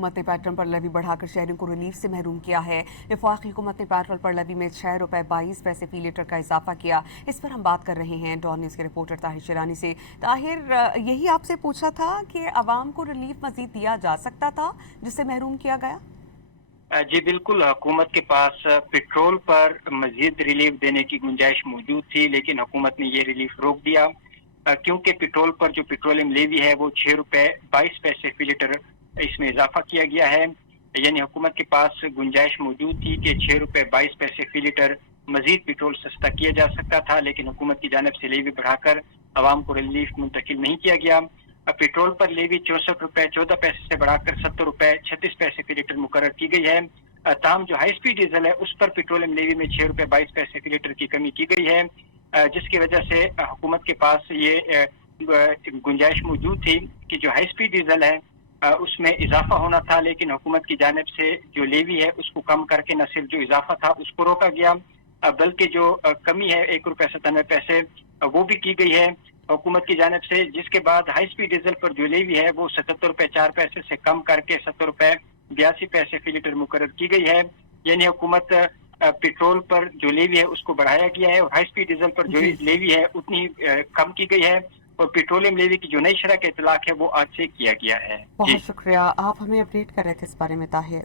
हुकूमत ने पेट्रोल पर लेवी बढ़ाकर शहरियों को रिलीफ से महरूम किया है। वफाकी हुकूमत ने पेट्रोल पर लेवी में ₹6.22 फी लीटर का इजाफा किया। इस पर हम बात कर रहे हैं डॉन न्यूज़ के रिपोर्टर ताहिर शिरानी से। ताहिर, यही आपसे पूछा था कि अवाम को रिलीफ मजीद दिया जा सकता था जिससे महरूम किया गया? जी बिल्कुल, हुकूमत के पास पेट्रोल पर मजीद रिलीफ देने की गुंजाइश मौजूद थी, लेकिन हुकूमत ने ये रिलीफ रोक दिया क्योंकि पेट्रोल पर जो पेट्रोलियम लेवी है वो ₹6.22 फी लीटर इसमें इजाफा किया गया है। यानी हुकूमत के पास गुंजाइश मौजूद थी कि ₹6.22 फी लीटर मजीद पेट्रोल सस्ता किया जा सकता था, लेकिन हुकूमत की जानिब से लेवी बढ़ाकर आवाम को रिलीफ मुंतकिल नहीं किया गया। पेट्रोल पर लेवी ₹64.14 से बढ़ाकर ₹70.36 फी लीटर मुकर्रर की गई है। ताहम जो हाई स्पीड डीजल है उस पर पेट्रोलियम लेवी में ₹6.22 फी लीटर की कमी की गई है, जिसकी वजह से हुकूमत के पास ये गुंजाइश मौजूद थी कि जो हाई स्पीड डीजल है उसमें इजाफा होना था, लेकिन हुकूमत की जानिब से जो लेवी है उसको कम करके न सिर्फ जो इजाफा था उसको रोका गया, बल्कि जो कमी है ₹1.97 वो भी की गई है हुकूमत की जानिब से, जिसके बाद हाई स्पीड डीजल पर जो लेवी है वो ₹77.04 से कम करके ₹70.82 फी लीटर मुकर्रर की गई है। यानी हुकूमत पेट्रोल पर जो लेवी है उसको बढ़ाया गया है और हाई स्पीड डीजल पर जो लेवी है उतनी कम की गई है, और पेट्रोलियम लेवी की जो नई शरह का इतलाक है वो आज से किया गया है। बहुत शुक्रिया, आप हमें अपडेट कर रहे थे इस बारे में ताहिर।